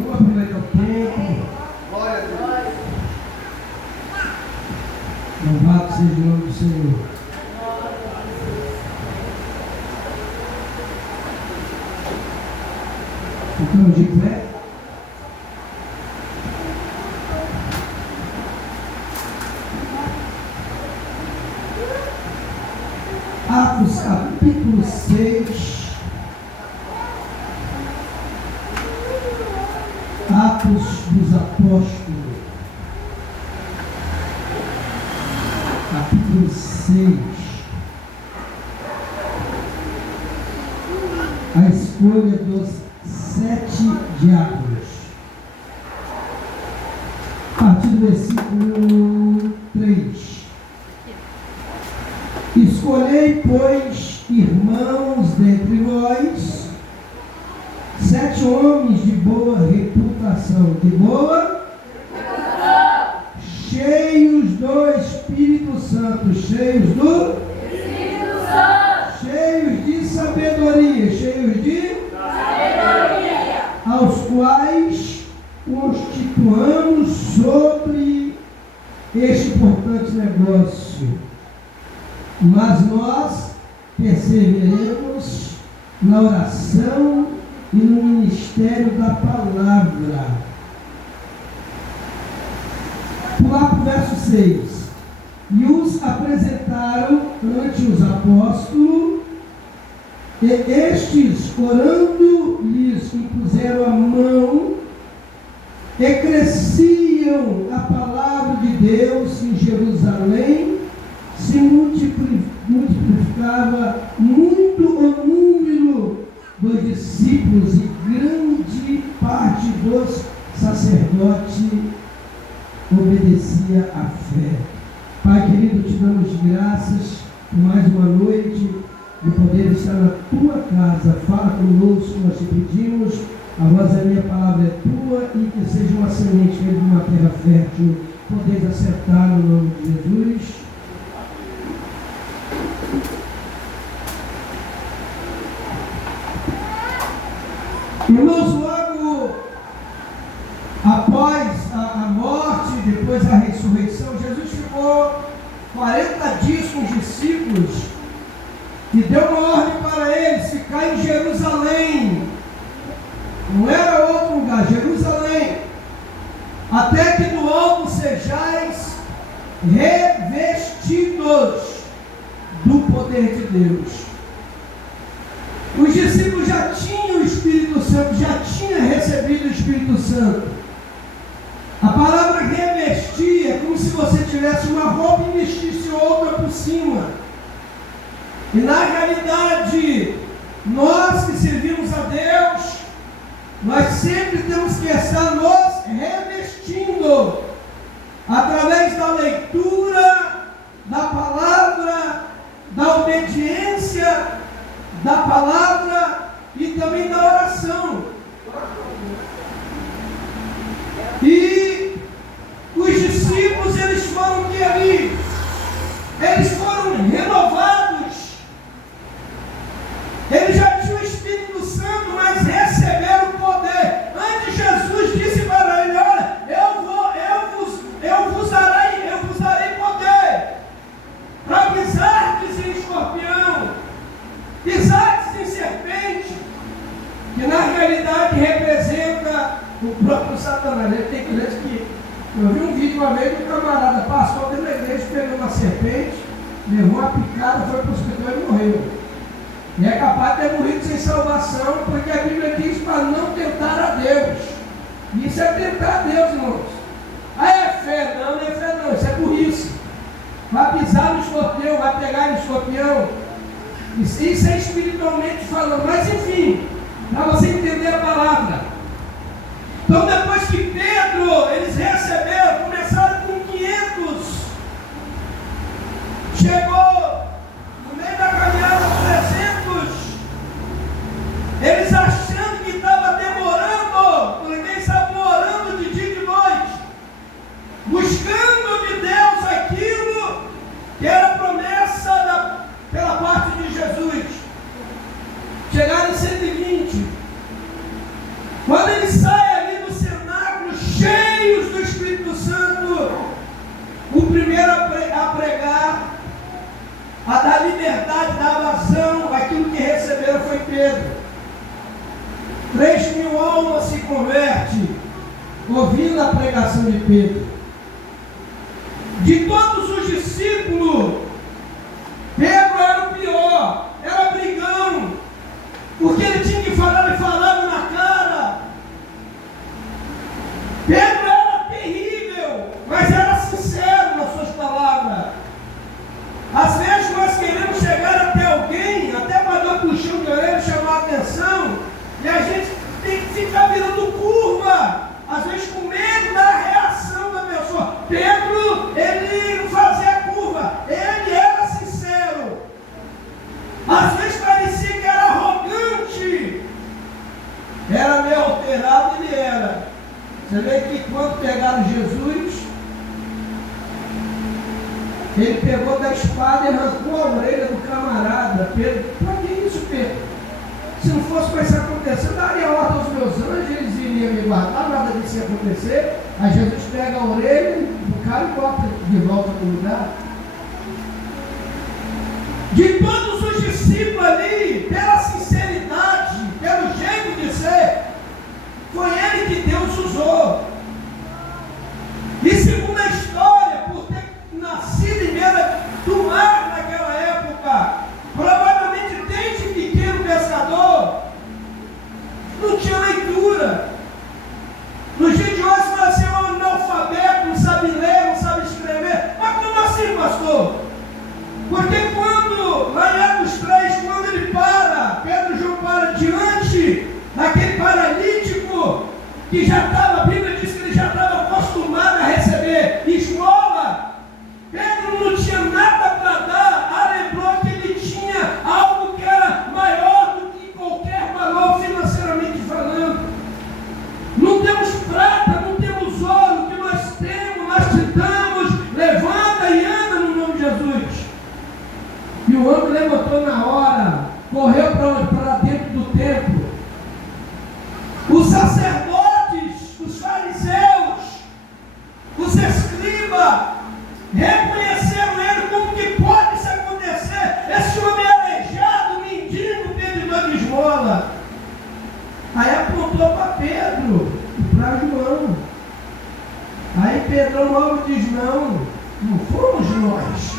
vamos aproveitar o tempo. Glória a Deus. Louvado seja o nome do Senhor. Ficamos de pé. Atos capítulo 6. Atos dos Apóstolos. Capítulo 6. A escolha dos 7 diáconos. A partir do versículo 3. Escolhei, pois, irmãos dentre vós, 7 homens de boa reputação. De boa? Cheios do Espírito Santo. Cheios do? Espírito Santo. Cheios de sabedoria. Cheios de? Sabedoria. Aos quais constituamos sobre este importante negócio. Mas nós perseveremos na oração e no ministério da palavra. Pular para o verso 6. E os apresentaram ante os apóstolos, e estes, orando, lhes impuseram a mão, e cresciam a palavra de Deus em Jerusalém, se multiplicava muito o número dos discípulos e grande parte dos sacerdotes obedecia à fé. Pai querido, te damos graças por mais uma noite de poder estar na tua casa. Fala conosco, nós te pedimos. A voz da minha palavra é tua e que seja uma semente de uma terra fértil. Podeis acertar no nome de Jesus. Irmãos, logo após a morte, depois a ressurreição, Jesus ficou 40 dias com os discípulos e deu uma ordem para eles ficar em Jerusalém. Não era outro lugar, Jerusalém. Até que do alto sejais revestidos do poder de Deus. Os discípulos já tinham o Espírito Santo, já tinham recebido o Espírito Santo. A palavra revestir é como se você tivesse uma roupa e vestisse outra por cima. E na realidade, nós que servimos a Deus, nós sempre temos que estar nos revestindo, através da leitura, da palavra, da obediência, da palavra e também da oração. E os discípulos, eles foram que ali? Eles foram renovados. Eles já tinham o Espírito Santo, mas receberam o poder. Antes Jesus disse para ele: olha, eu vos darei poder para pisardes em escorpião, pisardes em serpente, que na realidade representa o próprio Satanás. Ele tem crente que... Eu vi um vídeo uma vez de um camarada passou dentro da igreja, pegou uma serpente, levou uma picada, foi para o hospital e morreu. E é capaz de ter morrido sem salvação, porque a Bíblia diz para não tentar a Deus. Isso é tentar a Deus, irmãos. Ah, é fé? Não, não é fé não, isso é burrice. Vai pisar no escorpião, vai pegar no escorpião. Isso é espiritualmente falando, mas enfim, para você entender a palavra. Então depois que Pedro, eles receberam, começaram com 500, chegou no meio da caminhada 300, eles achando que estava demorando, porque eles estavam orando de dia e de noite, buscando de Deus aquilo que era promessa pela parte de Jesus. Chegaram em 120. Quando ele sai ali do a dar liberdade, dar vazão, aquilo que receberam foi Pedro. 3.000 almas se convertem, ouvindo a pregação de Pedro. De todos os discípulos, Pedro era o pior, era brigão, porque ele tinha que falar e falava na cara. Pedro era terrível, mas era sincero nas suas palavras. Às vezes nós queremos chegar até alguém, até para dar um puxão de orelha, chamar a atenção, e a gente tem que ficar virando curva, às vezes com medo da reação da pessoa. Pedro, ele não fazia curva, ele era sincero. Às vezes parecia que era arrogante, era meio alterado, ele era. Você vê que quando pegaram Jesus, ele pegou da espada e arrancou a orelha do camarada. Pedro, para que isso, Pedro? Se não fosse para isso acontecer, eu daria ordem aos meus anjos, eles iriam me guardar, nada disso ia acontecer. Aí Jesus pega a orelha do cara e bota de volta para o lugar. De todos os discípulos ali, pela sinceridade, pelo jeito de ser, foi ele que Deus usou. E segundo a história, por ter nascido em beira do mar naquela época, provavelmente desde pequeno pescador, não tinha leitura. No dia de hoje nasceu um analfabeto, não sabe ler, não sabe escrever. Mas como assim, pastor? Porque quando, lá em Atos 3, quando ele para, Pedro e João para diante daquele paralítico, que já estava, a Bíblia diz que ele já estava acostumado a receber esmola, Pedro não tinha nada para dar, lembrou que ele tinha algo que era maior do que qualquer valor financeiramente falando. Não temos prata, não temos ouro, o que nós temos, nós te damos, levanta e anda no nome de Jesus. E o homem levantou na hora, correu para dentro do templo. Os sacerdotes, os fariseus, os escribas, reconheceram ele como que pode isso acontecer. Esse homem é aleijado, mendigo, pedidor de esmola. Aí apontou para Pedro e para João. Aí Pedro logo diz: não fomos nós.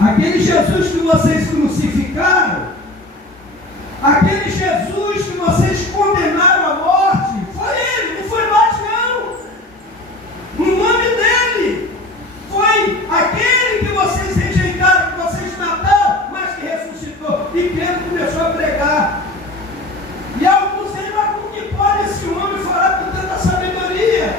Aquele Jesus que vocês crucificaram, aquele Jesus que vocês condenaram à morte, foi ele, não foi nós não. O nome dele foi aquele que vocês rejeitaram, que vocês mataram, mas que ressuscitou. E Pedro começou a pregar. E alguns dizem: mas como que pode esse homem falar com tanta sabedoria?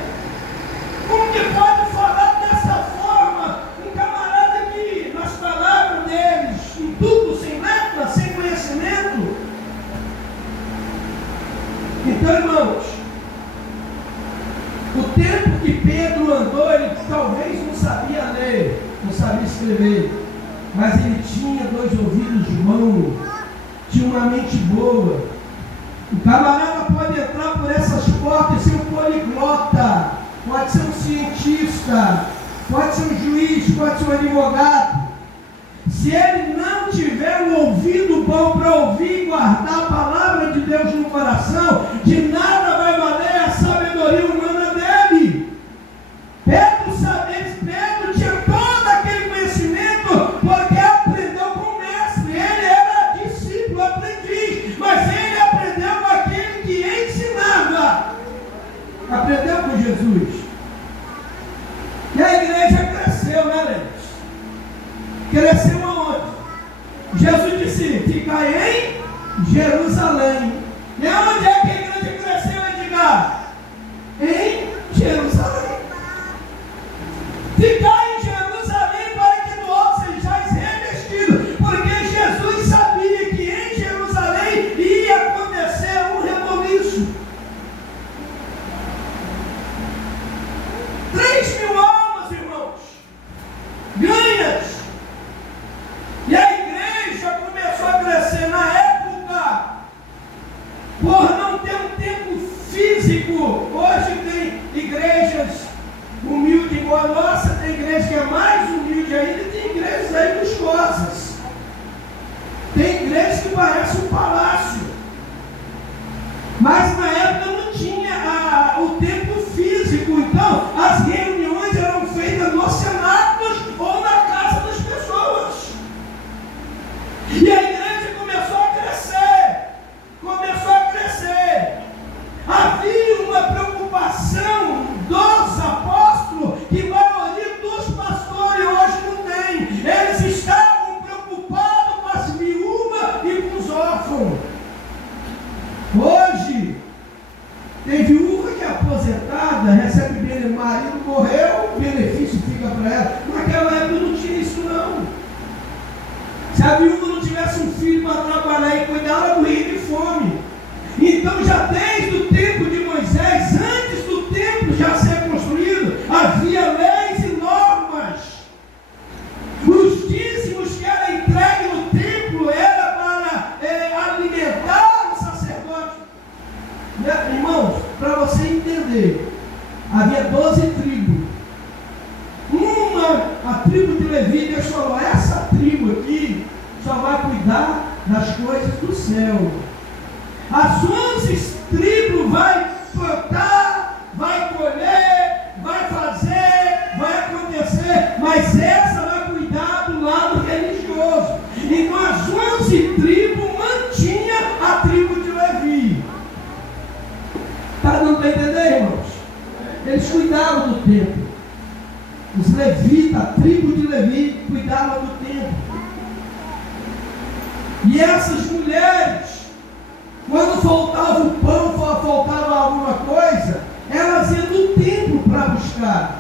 Como que pode falar dessa forma? Um camarada que nas palavras deles, em tudo, sem letra, sem conhecimento. Então, irmãos, o tempo que Pedro andou, ele talvez não sabia ler, não sabia escrever, mas ele tinha 2 ouvidos bons, tinha uma mente boa. O camarada pode entrar por essas portas e ser um poliglota, pode ser um cientista, pode ser um juiz, pode ser um advogado. Se ele não tiver um ouvido bom para ouvir e guardar a palavra de Deus no coração, de nada vai valer a sabedoria humana dele. Pedro tinha todo aquele conhecimento porque aprendeu com o mestre. Ele era discípulo, aprendiz, mas ele aprendeu com aquele que ensinava. Aprendeu com Jesus. E a igreja cresceu, né, Leite? Cresceu aonde? Jesus disse: ficai em Jerusalém. E aonde é que a igreja cresceu, Edgar? Em Jerusalém. Ficai em Jerusalém para que do alto sejais revestidos, porque Jesus sabia que em Jerusalém ia acontecer um reboliço. 3.000 almas, irmãos, ganhas. E a igreja começou a crescer na época, por não ter um tempo físico. Hoje tem igrejas humildes digo, a nossa tem igreja que é mais humilde ainda, e tem igrejas aí luxuosas. Tem igrejas que parecem um palácio. Mas na época não tinha o templo físico, então as reuniões eram feitas nos cenáculos ou na casa das pessoas. E a igreja começou a crescer. Havia uma preocupação dos apóstolos que a maioria dos pastores hoje não tem. Eles estavam preocupados com as viúvas e com os órfãos. Hoje, tem viúva que é aposentada, recebe bem, o marido morreu, o benefício fica para ela. Naquela época não tinha isso não. Se a viúva não tivesse um filho para trabalhar e cuidar, ela morria de fome. Então já desde o tempo de Moisés, antes do templo já ser construído, havia leis e normas. Os dízimos que eram entregues no templo era para alimentar o sacerdote. Irmãos, para você entender, havia 12 tribos. A tribo de Levi, Deus falou, essa tribo aqui só vai cuidar das coisas do céu. As 11 tribos vai plantar, vai colher, vai fazer, vai acontecer, mas essa vai cuidar do lado religioso. Então as 11 tribos mantinham a tribo de Levi. Está dando para entender, irmãos? Eles cuidavam do templo. Os levitas, a tribo de Levi, cuidavam do templo. E essas mulheres, quando faltava o pão, faltava alguma coisa, elas iam no templo para buscar.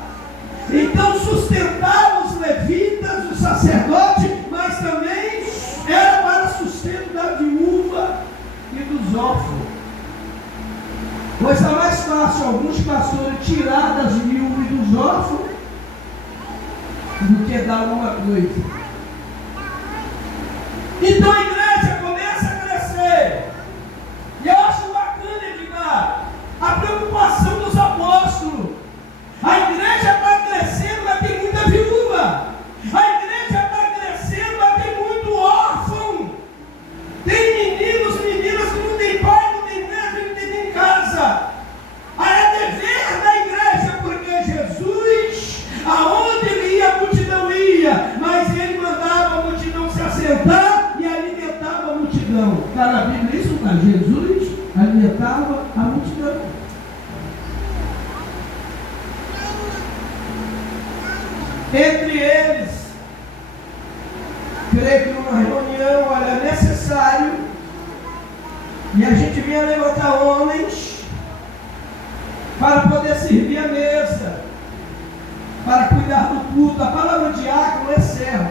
Então sustentavam os levitas, os sacerdotes, mas também era para sustento da viúva e dos órfãos. Pois é mais fácil alguns pastores tirar das viúvas e dos órfãos do que dar alguma coisa. Então a igreja começa a crescer. E eu acho bacana, Edgar, a preocupação dos apóstolos. A igreja está crescendo, mas tem muita viúva. A igreja está crescendo, mas tem muito órfão. Tem meninos, meninas que não tem pai, não tem mãe, não tem nem casa. É dever da igreja, porque Jesus, aonde ele ia, a multidão ia. Mas ele mandava a multidão se assentar e alimentava a multidão. Está na Bíblia isso, tá? Jesus alimentava a multidão. Entre eles, creio que numa reunião, olha, é necessário, e a gente vinha levantar homens para poder servir a mesa, para cuidar do culto. A palavra diácono é servo.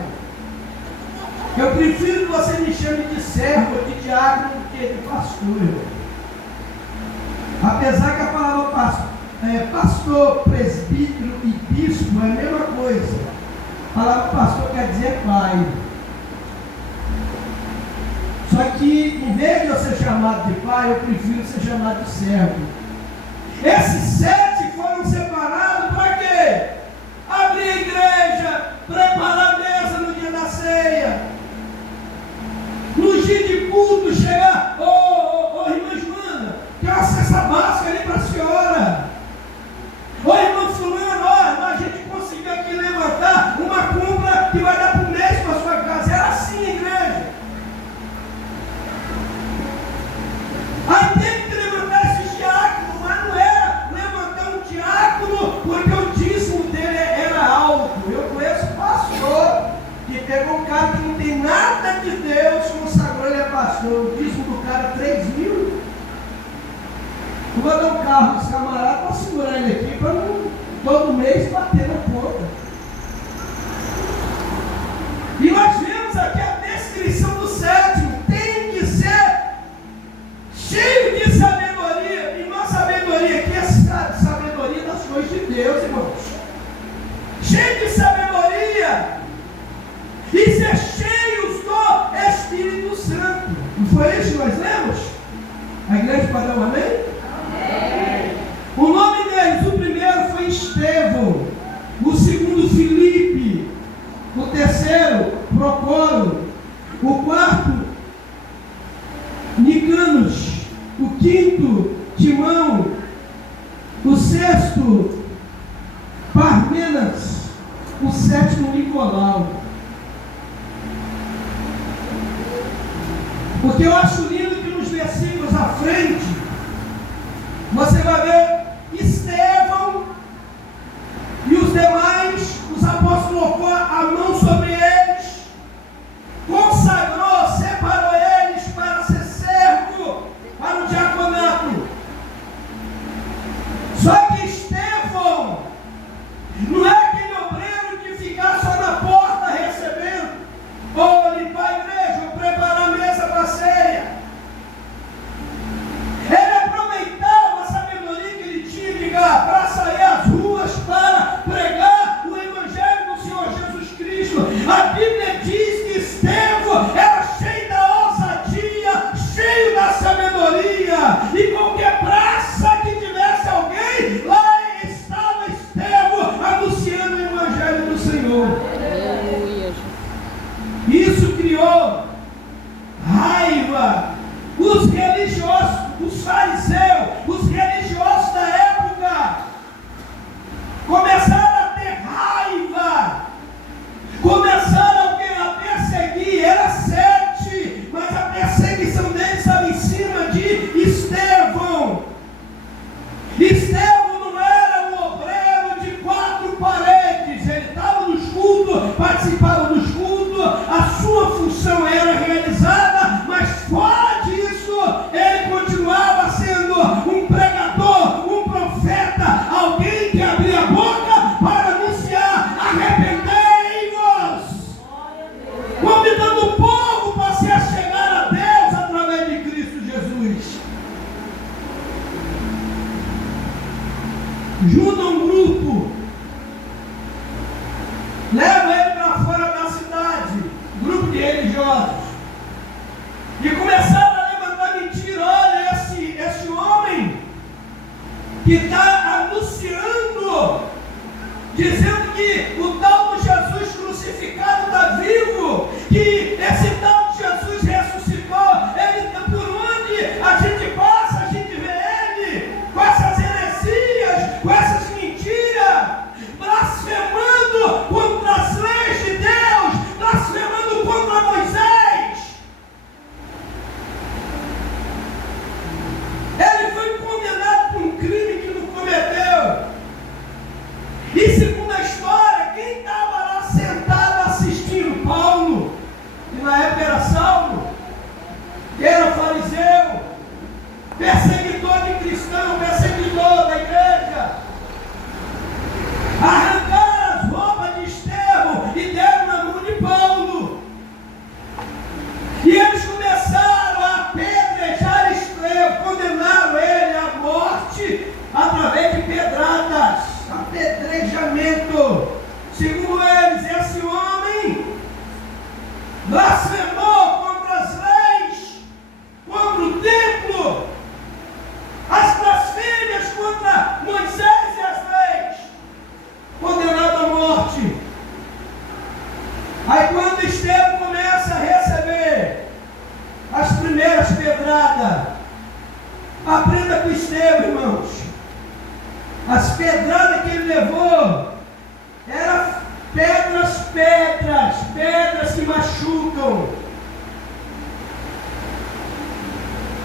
Eu prefiro que você me chame de servo ou de diácono do que de pastor. Apesar que a palavra pastor, presbítero e bispo é a mesma coisa. A palavra pastor quer dizer pai. Só que em vez de eu ser chamado de pai, eu prefiro ser chamado de servo. Esses 7 foram separados para quê? Abrir a igreja, preparar a mesa no dia da ceia. No dia de culto, chegar, irmã Joana, tem uma cesta básica ali para a senhora. Irmão fulano, a gente conseguiu aqui levantar uma compra que vai dar para o mês para a sua casa. Era assim a igreja. Aí teve que levantar esses diáconos, mas não era levantar o sexto, Parmenas, o sétimo, Nicolau. Porque eu acho lindo que nos versículos à frente, você vai ver Estevão e os demais, os apóstolos colocou a mão sobre eles, consagrou, separou eles para ser servo, para o diaconato. Só que Estevão não é aquele obreiro que fica só na porta recebendo, ou limpar a igreja, ou preparar a mesa para a ceia. Ele aproveitava a sabedoria que ele tinha para sair às ruas, para pregar o Evangelho do Senhor Jesus Cristo. A Bíblia diz que Estevão era cheio da ousadia, cheio da sabedoria, e qualquer praça que tivesse alguém, lá estava Estevão anunciando o Evangelho do Senhor. Isso criou raiva. Os religiosos, os fariseus, os religiosos da época começaram a ter raiva, começaram a perseguir. Era 7, mas a perseguição deles estava em cima de Estevão. Estevão não era um obreiro de 4 paredes, ele estava nos cultos, participava dos cultos, a sua função era realizada, mas fora disso, ele continuava sendo um pregador, um profeta, alguém que abria a boca para anunciar: arrependei-vos, convidando o povo para se achegar a Deus através de Cristo Jesus. Junta um grupo, leva ele para fora da cidade, grupo de religiosos, e começaram a levantar mentira. Olha, esse homem que está anunciando, dizendo que o tal de Jesus crucificado está vivo, que esse tal de Jesus ressuscitou. Ele, por onde a gente passa, a gente vê ele com essas heresias, com essas mentiras, blasfemando contra as leis de Deus, blasfemando contra Moisés. Ele foi condenado por um crime que não cometeu. E segundo a história, quem estava lá sentado assistindo? Paulo, que na época era Saulo, que era fariseu, perseguidor de cristão, perseguidor da igreja. Arrancaram as roupas de Estevão e deram na mão de Paulo. E eles começaram a apedrejar Estevão, condenaram ele à morte através de pedradas, apedrejamento. Segundo eles, esse homem blasfemou contra as leis, contra o templo, as blasfêmias contra Moisés e as leis, condenado à morte. Aí quando Estevão começa a receber as primeiras pedradas, aprenda com Estevão, irmãos. As pedradas que ele levou eram pedras que machucam.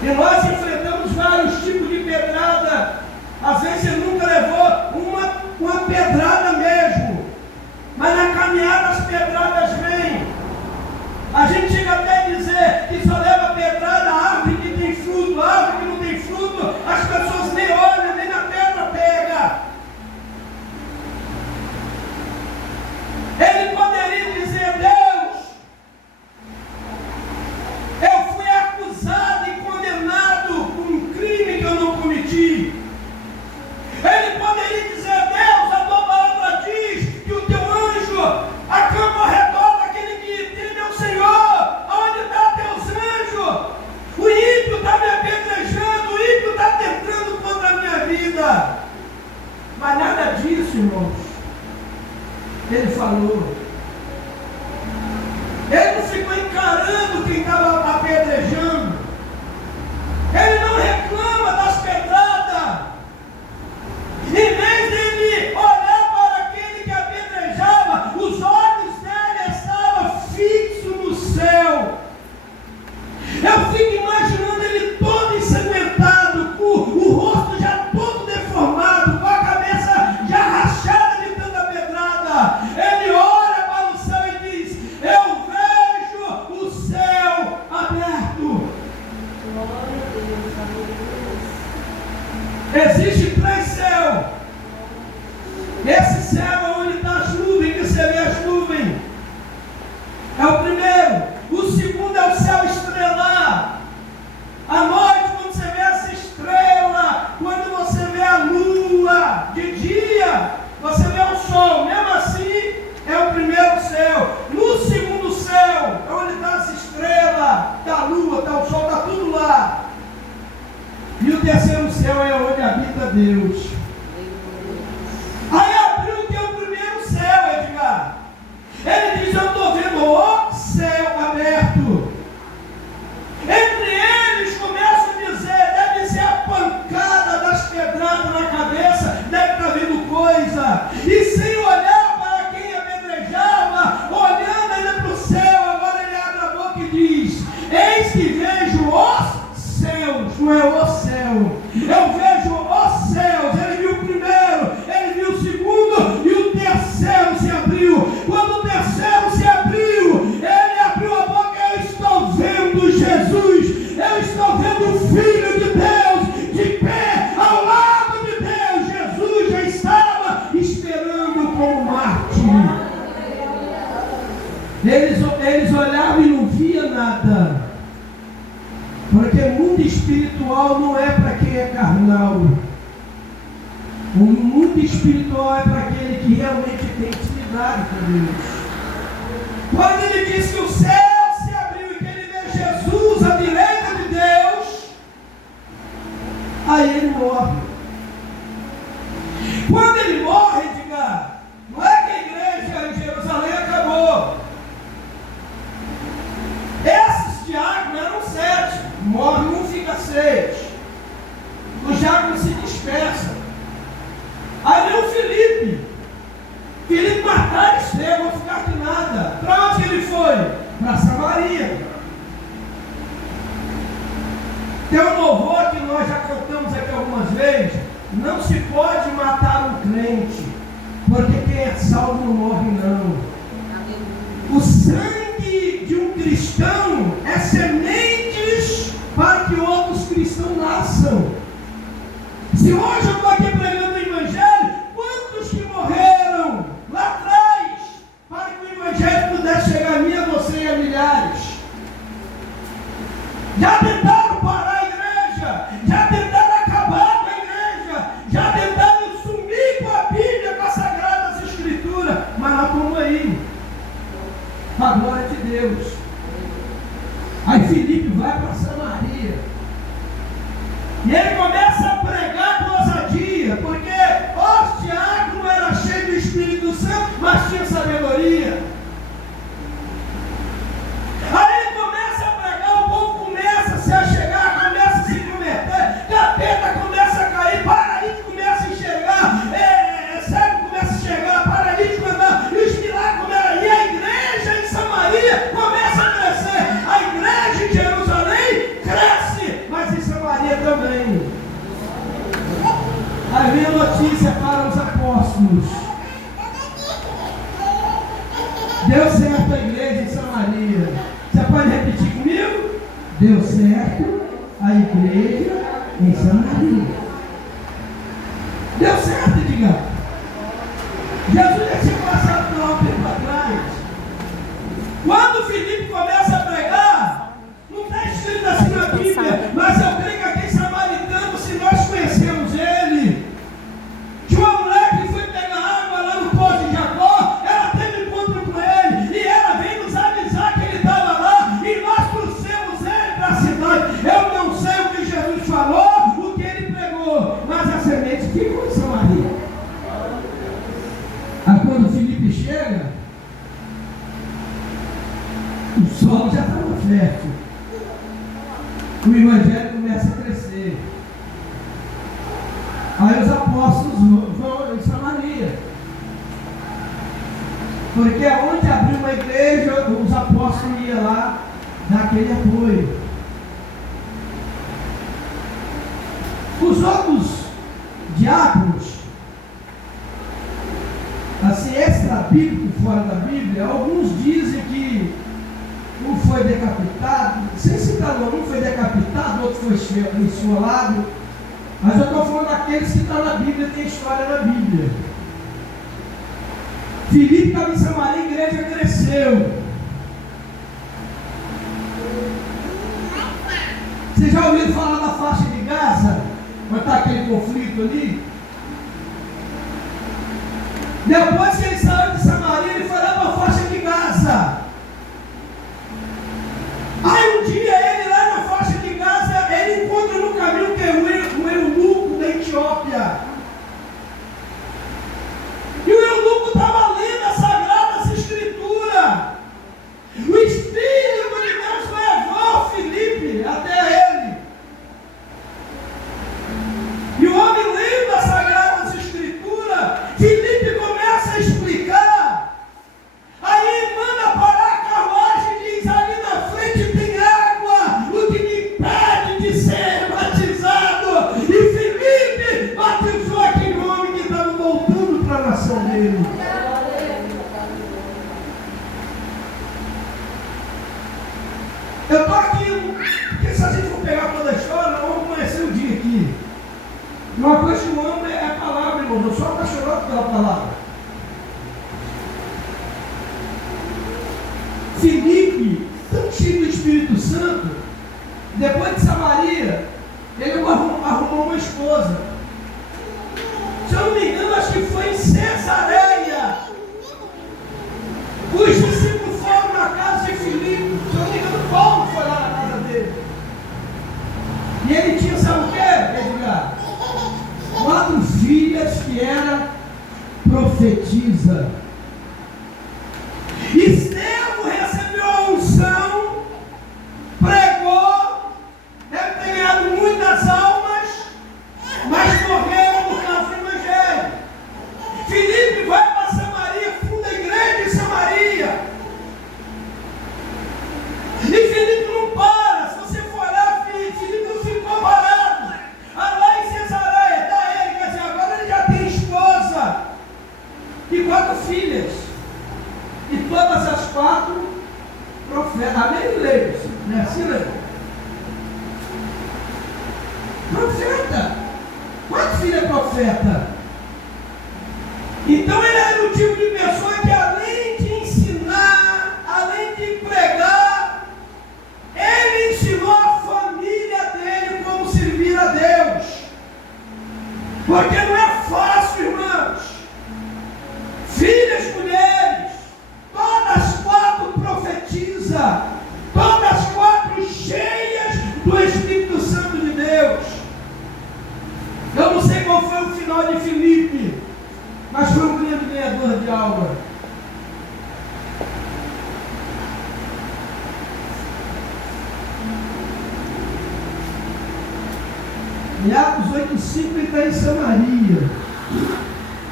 E nós enfrentamos vários tipos de pedrada. Às vezes ele nunca levou uma pedrada mesmo, mas na caminhada as pedradas vêm. A gente chega até a dizer que só leva pedrada a árvore que tem fruto, a árvore que não tem fruto, as pessoas nem olham, nem na pedra pega. Ele poderia dizer: Deus, eu fui acusado e condenado por um crime que eu não cometi. Ele poderia dizer: Deus, a tua palavra diz que o teu anjo acampa ao redor daquele que teme ao Senhor. Onde está teus anjos? O ímpio está me apedrejando, o ímpio está tentando contra a minha vida. Mas nada disso, irmãos. Ele falou. Ele não ficou encarando quem estava apedrejando. Ele não reclama das pedradas. lá. De dia, você vê o sol, mesmo assim, é o primeiro céu. No segundo céu, é onde está as estrelas, está a lua, está o sol, está tudo lá. E o terceiro céu é onde habita Deus. Aí abriu o que é o primeiro céu, Edgar. Ele diz: eu estou vendo o céu aberto. Entre eles começam a dizer: deve ser a pancada das pedradas na cabeça, deve estar vendo coisa. E sem olhar para quem apedrejava, olhando ainda para o céu, agora ele abre a boca e diz: eis que vejo os céus, não é o céu. Eu vejo os céus. Ele viu o primeiro, ele viu o segundo, e o terceiro se abriu. Quando o terceiro se abriu, ele abriu a boca: eu estou vendo Jesus, eu estou vendo o Filho de Deus de pé ao lado de Deus. Jesus já estava esperando como mártir. Eles olhavam e não via nada, porque o mundo espiritual não é para quem é carnal. O mundo espiritual é para aquele que realmente tem intimidade com Deus. Quando ele diz que o céu se abriu e que ele vê Jesus à direita de Deus, aí ele morre. Quando ele morre, diga, não é que a igreja em Jerusalém acabou. Esses diáconos eram 7, morre um, fica 6. Os diáconos se dispersam. Aí vem o Filipe. Filipe matar Estevão, não ficar de nada. Para onde ele foi? Para Samaria. Tem um louvor que nós já cantamos aqui algumas vezes: não se pode matar um crente, porque quem é salvo não morre não. O sangue de um cristão é sementes para que outros cristãos nasçam. Se hoje eu estou aqui pregando o Evangelho, quantos que morreram lá atrás para que o Evangelho pudesse chegar a mim, a você e a milhares? Já tentaram parar a igreja, já tentaram acabar com a igreja, já tentaram sumir com a Bíblia, com as Sagradas Escrituras, mas nós estamos aí, para a glória de Deus. Aí Filipe vai para Samaria, e ele começa a pregar com ousadia, porque os diáconos eram cheios do Espírito Santo, mas tinha sabedoria. Aí ele começa a pregar, o povo começa a se achegar, começa a se converter, capeta começa a cair, paralítico começa a enxergar, cego começa a enxergar, paralítico andar, e os milagres começam, e a igreja em Samaria começa a crescer. A igreja em Jerusalém cresce, mas em Samaria também. Aí vem a notícia para os apóstolos: deu certo a igreja em Samaria. Você pode repetir comigo? Deu certo a igreja em Samaria. Deu certo, diga. Jesus já tinha passado por um tempo atrás. Quando Filipe começa a pregar, não está escrito assim na Bíblia, mas eu creio que aqui em Samaritano, se nós conhecemos ele, de uma mulher que foi pegar água lá no poço de Jacó, ela teve encontro com ele, e ela veio nos avisar que ele estava lá, e nós trouxemos ele para a cidade. Eu não sei o que Jesus falou, o que ele pregou, mas a semente ficou em Samaria. Aí quando Filipe chega, o solo já estava fértil, o evangelho começa a crescer. Aí os apóstolos vão em Samaria, porque onde abriu uma igreja, os apóstolos iam lá dar aquele apoio. Os outros diáconos, assim, extra-bíblico, fora da Bíblia, alguns dizem que um foi decapitado, sem citar nome, um foi decapitado, outro foi esfolado, mas eu estou falando daqueles que estão na Bíblia, tem história na Bíblia. Filipe estava em Samaria, a igreja cresceu. Vocês já ouviram falar da faixa de Gaza? Quando está aquele conflito ali? Depois que ele saiu de Samaria, ele foi lá para a faixa de Gaza. Aí um dia ele lá na faixa de Gaza, ele encontra no caminho que é o eunuco da Etiópia. E o eunuco estava lendo as Sagradas Escrituras. O Espírito de Deus levou Filipe até ele. E o homem lendo as Sagradas Escrituras, Filipe começa a explicar. Aí manda parar a carruagem e diz: ali na frente tem água, o que me impede de ser batizado. E Filipe batizou aquele homem que estava voltando para a nação dele. Eu estou aqui, porque se a gente for pegar toda a história, nós vamos conhecer o dia aqui. Uma coisa que eu amo é a palavra, irmão. Eu sou apaixonado pela palavra. Filipe, tão cheio do Espírito Santo, depois de Samaria, ele arrumou uma esposa. Se eu não me engano, acho que foi em Cesareia. Os discípulos foram na casa de Filipe. Se eu não me engano, Paulo foi lá na casa dele. E ele tinha, sabe o que, Edgar? 4 filhas que era profetisa. Estevão recebeu a unção, pregou, deve ter ganhado muitas almas, mas morreram por causa do Evangelho. Filipe vai para Samaria, funda a igreja em Samaria. E Filipe não para. Se você for lá, Filipe não ficou parado. Lá em Cesareia, está ele, quer dizer, agora ele já tem esposa e 4 filhas. E todas as 4 profetas. Amém, Leis? Não é assim, Leis? Profeta. 4 filhas profeta. Então ele era o tipo de pessoa que, além de ensinar, além de pregar, ele ensinou a família dele como servir a Deus. Porque não é fácil, irmãos. Filhas, mulheres, todas 4 profetizam, todas 4 cheias do Espírito Santo de Deus. Eu não sei qual foi o final de Filipe, mas foi um grande ganhador de alma. Em Atos 8,5 ele está em Samaria.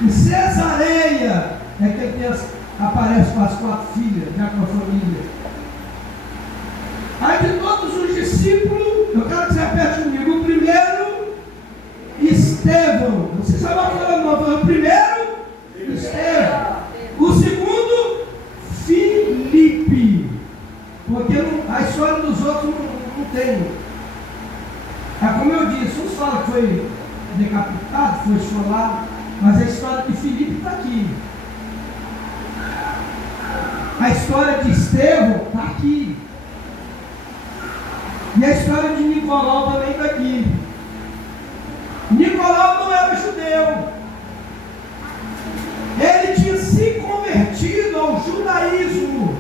Em Cesareia é que ele aparece com as 4 filhas, já com a família. Aí de todos os discípulos, eu quero que você repete comigo. O primeiro, Estevão. Você sabe aquela nova? O primeiro, Estevão. O segundo, Filipe. Porque a história dos outros não tem. É como eu disse, uns falam que foi decapitado, foi esfolado, mas a história de Filipe está aqui. A história de Estevão está aqui. E a história de Nicolau também está aqui. Nicolau não era judeu. Ele tinha se convertido ao judaísmo.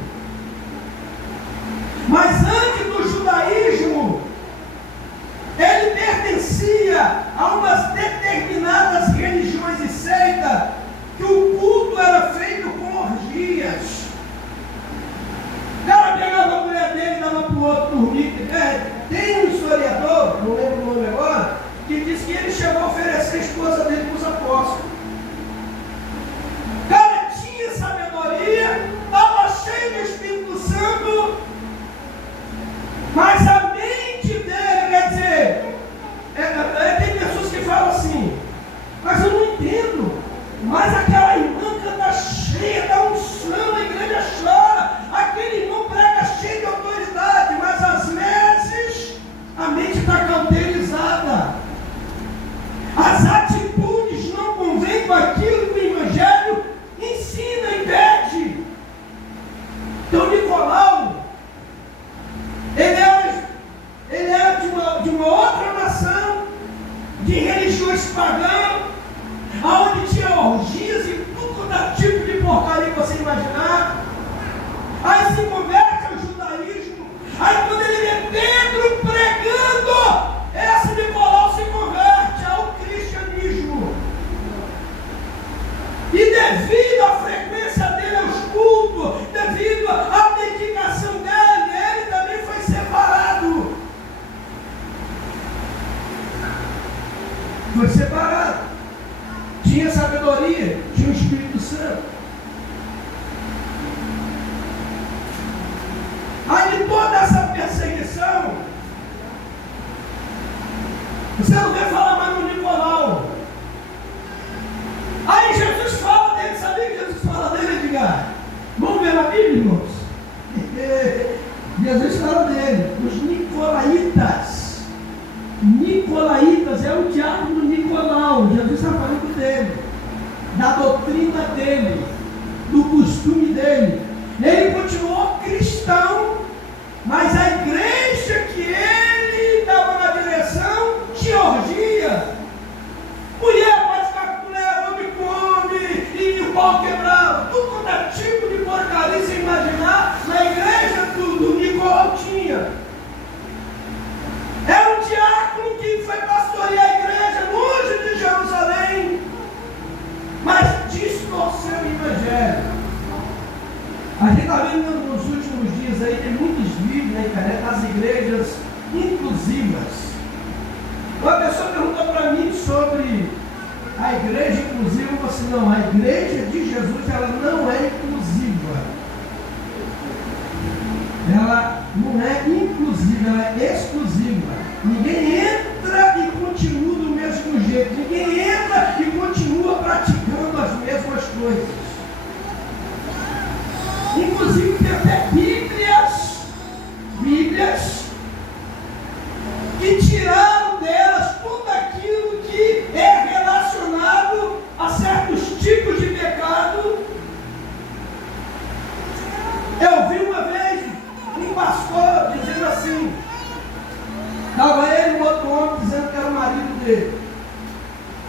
Mas antes do judaísmo, ele pertencia a umas determinadas religiões e seitas que o culto era feito com orgias. O cara pegava a mulher dele e dava para o outro dormir. Tem um historiador, não lembro o nome agora, que diz que ele chegou a oferecer a esposa dele para os apóstolos. O cara tinha sabedoria, estava cheio do Espírito Santo, mas a mente dele, quer dizer, tem pessoas que falam assim, mas eu não entendo, mas aquela irmã está cheia da unção, a igreja chora, aquele irmão prega cheio de autoridade, mas às vezes a mente está cauterizada, as atitudes não convêm com aquilo que o Evangelho ensina e pede. Então Nicolau, ele era de uma outra nação, de religiões pagãs, onde tinha orgias e devido à frequência dele aos cultos, devido à dedicação dele, ele também foi separado. Foi separado. Tinha sabedoria, tinha o Espírito Santo. Aí de toda essa perseguição, você não vê falar mais no Nicolau. Aí Jesus fala dele, sabia que Jesus fala dele, Edgar? Vamos ver na Bíblia, irmãos? Jesus fala dele, os Nicolaitas. Nicolaitas é o diabo Nicolau. Jesus está falando dele, da doutrina dele, do costume dele. Ele continuou cristão, mas a igreja que ele estava na direção tinha orgia. Mulher pode ficar com mulher, homem com homem, e o pau quebrado, tudo quanto é tipo de porcaria você imaginar, na igreja do Nicolau tinha. Era um diácono que foi pastorear a igreja longe de Jerusalém, mas distorceu o evangelho. A gente está vendo nos últimos dias aí, tem muitos vídeos na internet das igrejas inclusivas. Uma pessoa perguntou para mim sobre a igreja inclusiva. Eu falei assim, não, a igreja de Jesus ela não é inclusiva. Ela não é inclusiva, ela é exclusiva. Ninguém entra e continua do mesmo jeito. Ninguém entra e continua praticando as mesmas coisas. Inclusive tem até Bíblias que tiraram delas tudo aquilo que é relacionado a certos tipos de pecado. Eu vi uma vez um pastor dizendo assim, estava ele e um outro homem dizendo que era o marido dele,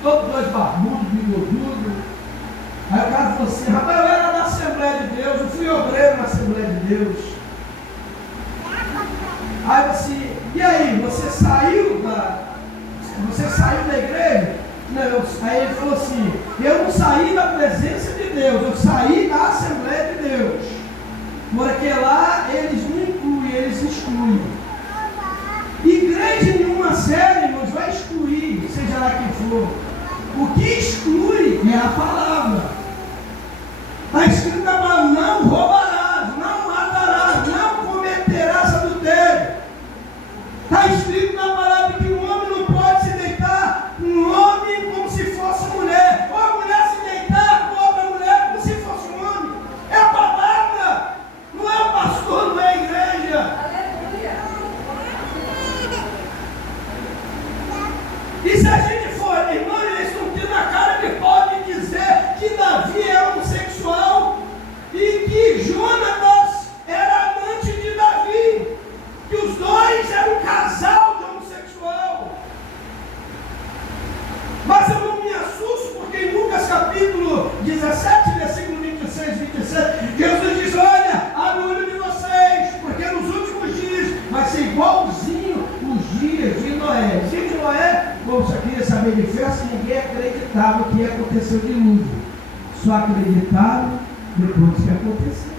todos dois barbudos, bigodudos. Aí o cara falou assim, rapaz, eu era da Assembleia de Deus, eu fui obreiro na Assembleia de Deus. Aí assim, e aí, você saiu da igreja? Não, aí ele falou assim, eu não saí da presença de Deus, eu saí da Assembleia de Deus. Porque lá eles não incluem, eles excluem. Igreja nenhuma série, irmãos, vai excluir, seja lá quem for. O que exclui é a palavra. Está escrito na palavra, não roubarás, não matarás, não cometerás adultério. Está escrito na palavra que o homem não pode se deitar com um homem como se fosse mulher, ou a mulher se deitar com outra mulher como se fosse um homem. É a palavra, não é o pastor, não é a igreja. E se a gente for, irmão, eles estão tendo a cara de pode dizer que Davi é homossexual e que Jonatas era amante de Davi, que os dois eram um casal de homossexual. Mas eu não me assusto, porque em Lucas capítulo 17, versículo 26, 27, Jesus diz, olha, abre o olho de vocês, porque nos últimos dias vai ser igualzinho os dias de Noé. Os dias de Noé, como você queria saber de festa, ninguém acreditava que ia acontecer o dilúvio. Só acreditaram depois que aconteceu.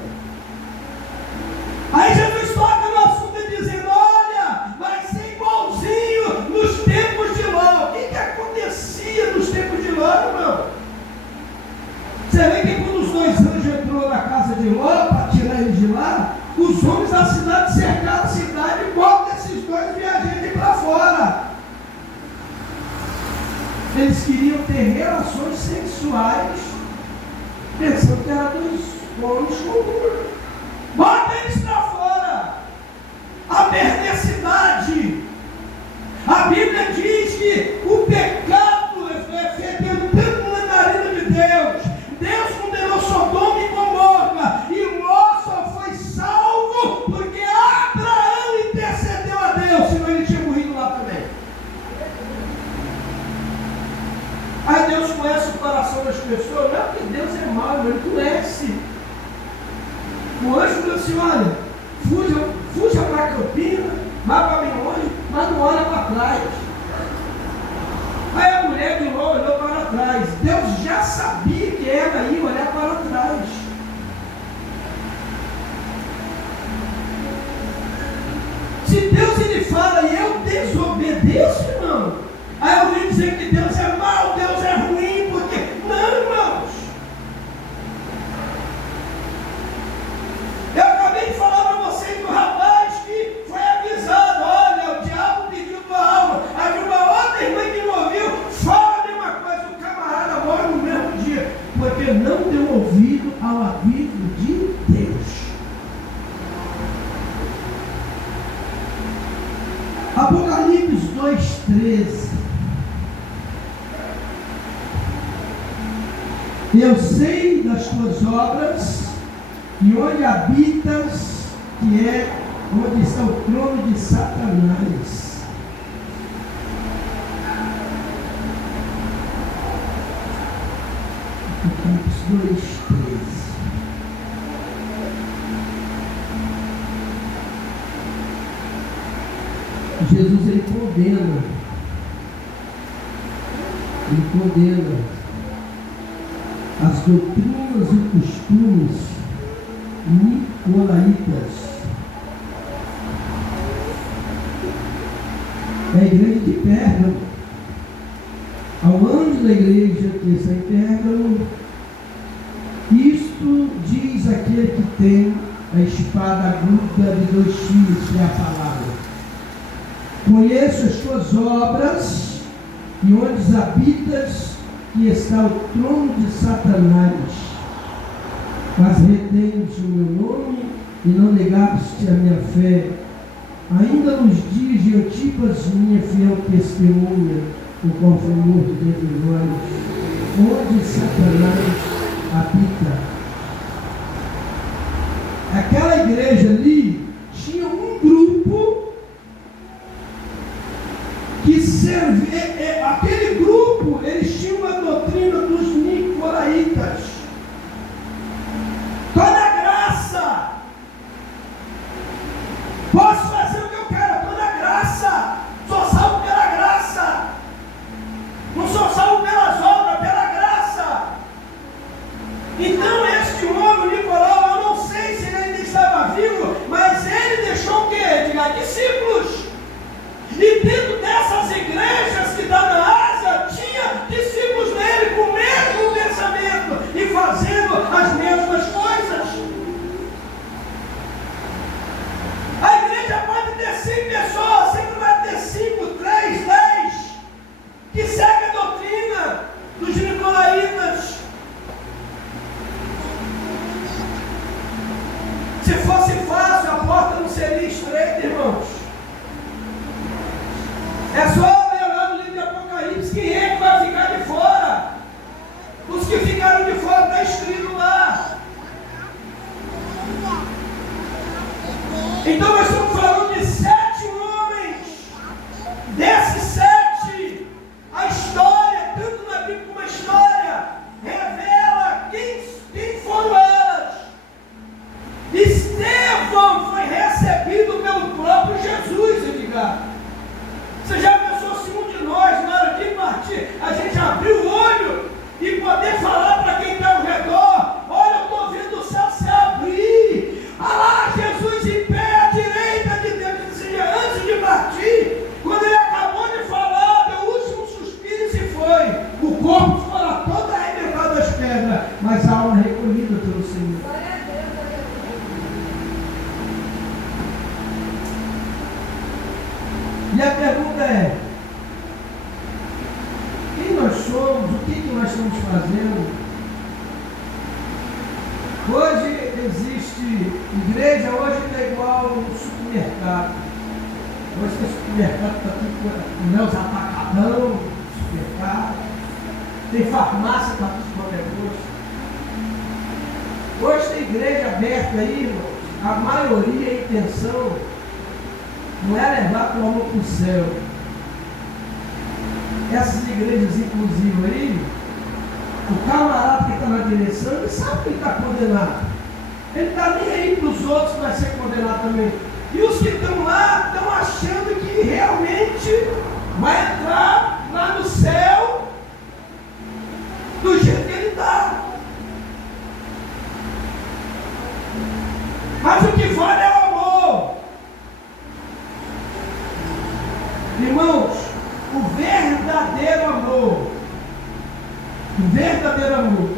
Aí Jesus toca no assunto dizendo, olha, vai ser igualzinho nos tempos de Ló. O que acontecia nos tempos de Ló, irmão? Você vê que quando os dois anjos entrou na casa de Ló para tirar eles de lá, os homens da cidade cercaram a cidade igual desses dois viajantes para fora. Eles queriam ter relações sexuais, pensando que era dos homens comuns. Bota eles para fora. A perversidade. A Bíblia diz que o pecado é fedendo tanto na narina de Deus. Deus condenou Sodoma e Gomorra. E Ló só foi salvo porque Abraão intercedeu a Deus, senão ele tinha morrido lá também. Aí Deus conhece o coração das pessoas, não é porque Deus é mau, ele conhece. O anjo falou assim, olha, fuja para Campina, vá para bem longe, mas não olha para trás. Aí a mulher de Ló olhou para trás. Deus já sabia que queda aí, olhar para trás. Se Deus ele fala e eu desobedeço, irmão, aí eu venho dizer que Deus é mau, Deus é ruim, porque... Não, irmãos. Eu acabei de falar para vocês do rapaz que foi avisado, olha, o diabo pediu tua alma. Aí uma outra irmã que não ouviu, fala a mesma coisa, o camarada morre no mesmo dia, porque não deu ouvido ao aviso de Deus. Apocalipse 2,13. Eu sei das tuas obras e onde habitas, que é onde está o trono de Satanás. Apocalipse 2,13. Jesus ele condena as doutrinas e costumes nicolaítas. É a igreja de Pérgamo. Ao anjo da igreja que está em Pérgamo, isto diz aquele que tem a espada aguda de 2 fios, que é a palavra. Conheço as tuas obras e onde habitas, que está o trono de Satanás. Mas retens o meu nome e não negaste a minha fé. Ainda nos dias de Antipas, minha fiel testemunha, o qual foi morto dentre nós, onde Satanás habita. Aquela igreja ali tinha um grupo que servia, aquele grupo, eles tinham uma doutrina dos nicolaítas. Toda graça, posso fazer o que eu quero, toda graça, sou salvo pela graça, não sou salvo pelas obras, pela graça. Então este homem, Nicolau, eu não sei se ele ainda estava vivo, mas ele deixou o quê? Diga, discípulos. E dentro dessas igrejas que está na Ásia, tinha discípulos dele com o mesmo pensamento e fazendo as mesmas coisas. A igreja pode ter 5 pessoas, sempre vai ter 5, 3, 10 que seguem a doutrina dos nicolaítas. Se fosse fácil, a porta não seria estreita, irmãos. É só ler lá no livro de Apocalipse quem é que vai ficar de fora. Os que ficaram de fora está escrito lá. Então nós estamos falando de 7 homens. Desses 7, a história, tanto na Bíblia como a história, revela quem foram elas. Estevão foi recebido pelo próprio Jesus, Edgar. Você já pensou se um de nós, na hora de partir, a gente abrir o olho e poder falar para quem está ao redor: olha, eu estou vendo o céu se abrir, olha lá Jesus em pé à direita de Deus. Antes de partir, quando ele acabou de falar, deu o último suspiro e se foi. O corpo ficou lá todo arrebentado das pedras, mas a alma recolhida pelo Senhor. E a pergunta é: quem nós somos? O que nós estamos fazendo? Hoje existe igreja, hoje está igual um supermercado. Hoje tem supermercado, está tudo, né, os atacadão, supermercado. Tem farmácia, está tudo qualquer coisa. Hoje tem igreja aberta aí, irmãos. A maioria, a intenção não é levar para o amor para o céu. Essas igrejas, inclusive, aí, o camarada que está na direção, ele sabe que ele está condenado. Ele está nem aí para os outros que vai ser condenado também. E os que estão lá estão achando que realmente vai entrar lá no céu do jeito que ele está. verdadeiro amor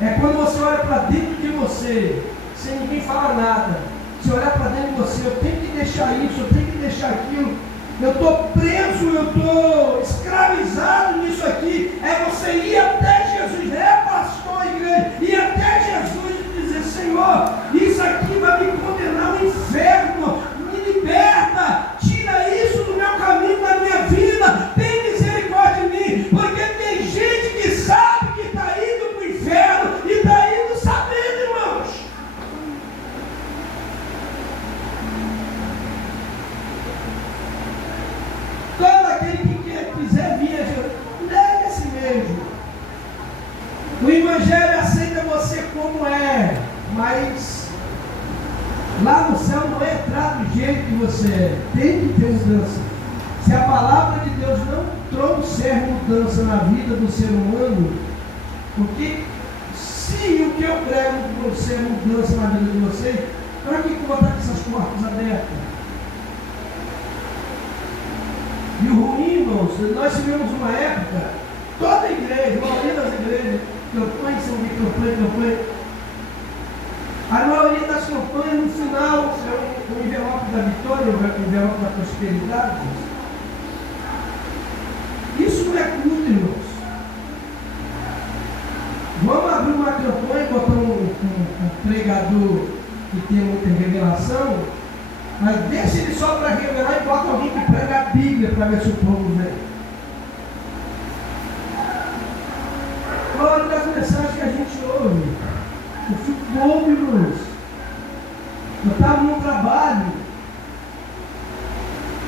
é quando você olha para dentro de você, sem ninguém falar nada. Você olhar para dentro de você, eu tenho que deixar isso, eu tenho que deixar aquilo. Eu estou preso, eu estou escravizado nisso aqui. É você ir até Jesus, pastor, igreja, ir até Jesus e dizer: Senhor, isso aqui vai me condenar ao inferno, me liberta, tira isso do meu caminho, da minha vida, tem misericórdia de mim, porque tem gente que sabe que está indo para o inferno e está indo sabendo, irmãos. Todo aquele que quiser vir a Jesus, nega a si mesmo. O Evangelho aceita você como é, mas lá no céu não é entrar do jeito que você é. Tem que ter mudança. Se a palavra de Deus não trouxer mudança na vida do ser humano, porque se o que eu prego trouxer mudança na vida de vocês, para que eu vou estar com essas portas abertas? E o ruim, irmãos, nós tivemos uma época, toda a igreja, a maioria das igrejas, campanha, são de campanha. A maioria das campanhas, no final, o envelope da vitória, o envelope da prosperidade. Isso não é culto, irmãos. Vamos abrir uma campanha, botar um pregador que tem muita revelação, mas deixa ele só para revelar e bota alguém que prega a Bíblia para ver se o povo vem. Olha das mensagens que a gente ouve. Eu fico bobo, irmãos. Eu estava num trabalho,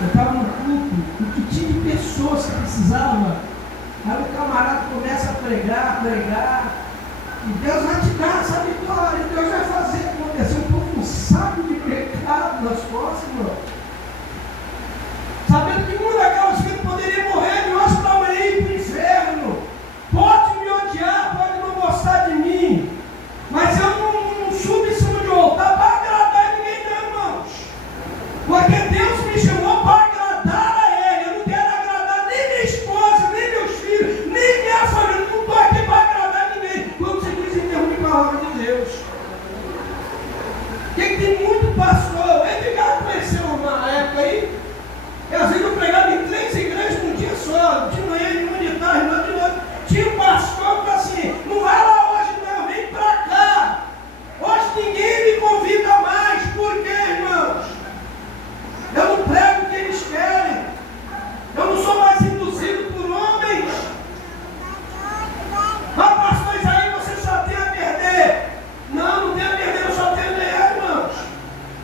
eu estava no culto, e que tinha de pessoas que precisavam. Aí o camarada começa a pregar, e Deus vai te dar essa vitória, Deus vai fazer acontecer. O povo não sabe de pecado nas costas, irmão. Sabendo que uma daquelas filhas poderia morrer de hoje para amanhã ir para o inferno. Pode me odiar, pode não gostar de mim, mas eu não subo em cima de um altar para agradar ninguém, não, irmãos. Porque Deus me chamou para agradar a Ele. Eu não quero agradar nem minha esposa, nem meus filhos, nem minha família. Eu não estou aqui para agradar ninguém. Quando se diz em termos de palavra de Deus. Porque tem muito pastor. Edgar conheceu uma época aí. E às vezes eu pregava em 3 igrejas num dia só. De manhã, de uma, de tarde, de noite. Tinha um pastor que assim: não vai lá hoje não, vem para cá. Hoje ninguém me convida mais. Por quê, irmãos? Eu não prego o que eles querem. Eu não sou mais induzido por homens. Mas pastor Isaías, você só tem a perder. Não tem a perder, eu só tenho a ganhar, irmãos.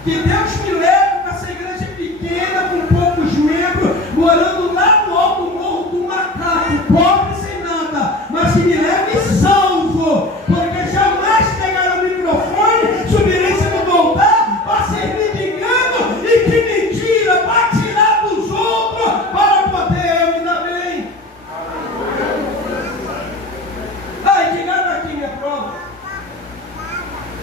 Que Deus me leve para essa igreja pequena, com poucos membros, morando lá no alto morro do macaco, pobre sem nada, mas que me leve salvo, porque jamais pegaram o microfone, subirem em cima do altar para servir de engano e de mentira, para tirar dos outros, para poder eu me dar bem. Aí, chegaram aqui minha prova.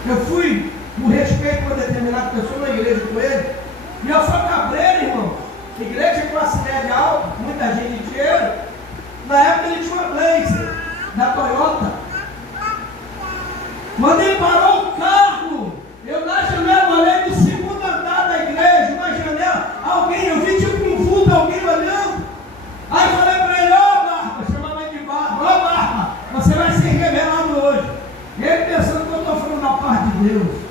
Eu fui, por respeito para determinada pessoa na igreja com ele, e eu sou cabreiro, irmão. Igreja classe média alta, muita gente de dinheiro. Na época ele tinha uma Blazer da Toyota. Quando ele parou o carro, eu na janela olhei do segundo andar da igreja, na janela, eu vi tipo um vulto, alguém olhando. Aí eu falei para ele: ô Barba, chamava de Barba, ô Barba, você vai ser revelado hoje. Ele pensando que eu estou falando da parte de Deus.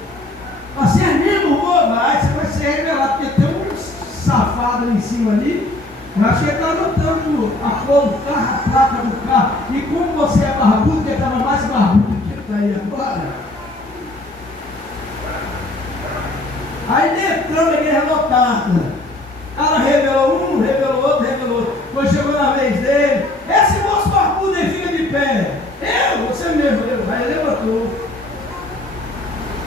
Assim é mesmo, vai, você vai ser revelado, porque tem um safado ali em cima ali. Eu acho que ele está anotando a cor do carro, a placa do carro. E como você é barbudo, ele estava mais barbudo que ele está aí agora. Aí entrando a igreja lotada. Ela revelou um, revelou outro. Quando chegou na vez dele: esse moço barbudo aí fica de pé. Você mesmo. Aí ele levantou.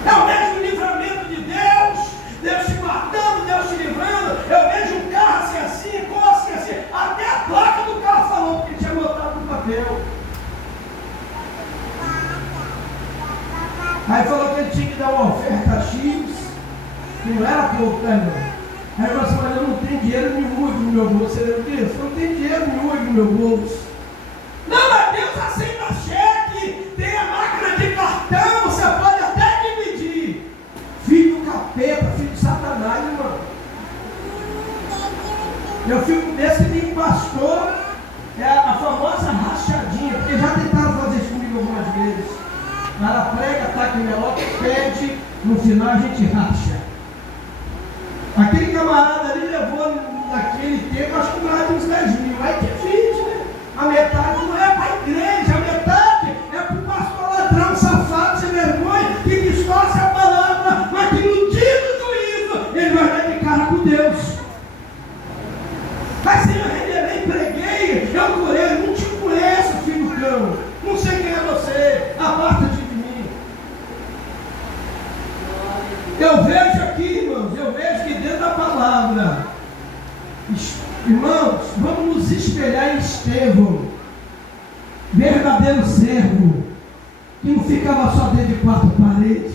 É o mesmo livramento de Deus. Deus te guardando, Deus te livrando. Eu vejo um carro assim, com assim. Até a placa do carro falou, porque tinha botado no papel. Aí falou que ele tinha que dar uma oferta X, que não era pouco, né, irmão? Aí ele falou assim: mas eu não tenho dinheiro nenhum aqui no meu bolso. Você lembra disso? Eu não tenho dinheiro nenhum aqui no meu bolso. Não, mas Deus aceita cheque. Eu fico desse que nem pastor, é a famosa rachadinha, porque já tentaram fazer isso comigo algumas vezes. O cara prega, taca em meloca, pede, no final a gente racha. Aquele camarada ali levou naquele tempo, acho que mais de uns 10 mil, aí que 20, né? A metade não é para a igreja, a metade é para o pastor ladrão, safado, sem vergonha, que distorce a palavra, mas que no dia do juízo ele vai dar de cara com Deus. Mas Senhor, eu nem preguei, eu curei, não te conheço, filho do cão, não sei quem é você, aparta-te de mim. Eu vejo aqui, irmãos, eu vejo que dentro da palavra, irmãos, vamos nos espelhar em Estevão, verdadeiro servo, que não ficava só dentro de quatro paredes,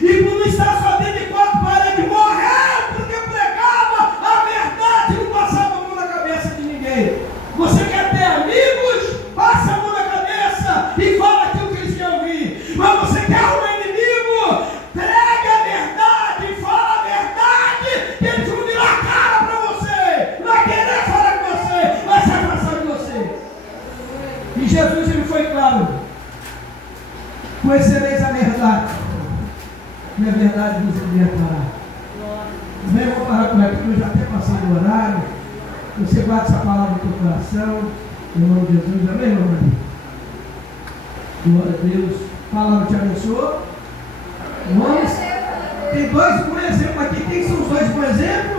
e por não estar só dentro de quatro paredes, morreu porque pregava a verdade e não passava a mão na cabeça de ninguém. Você quer ter amigos? Passa a mão na cabeça e fala aquilo que eles querem ouvir. Mas você quer um inimigo? Pregue a verdade, fala a verdade, que eles vão virar a cara para você, vai querer falar com você, vai se afastar de você. E Jesus, ele foi claro: conhecereis a verdade, e a verdade vos libertará. Bem, eu vou parar por aqui, porque eu já até passei do horário. Você guarda essa palavra no teu coração, em nome de Jesus, amém, irmã Maria? Glória a Deus. A palavra te abençoou. Vamos. Tem dois bons exemplos aqui. Quem são os dois bons exemplos?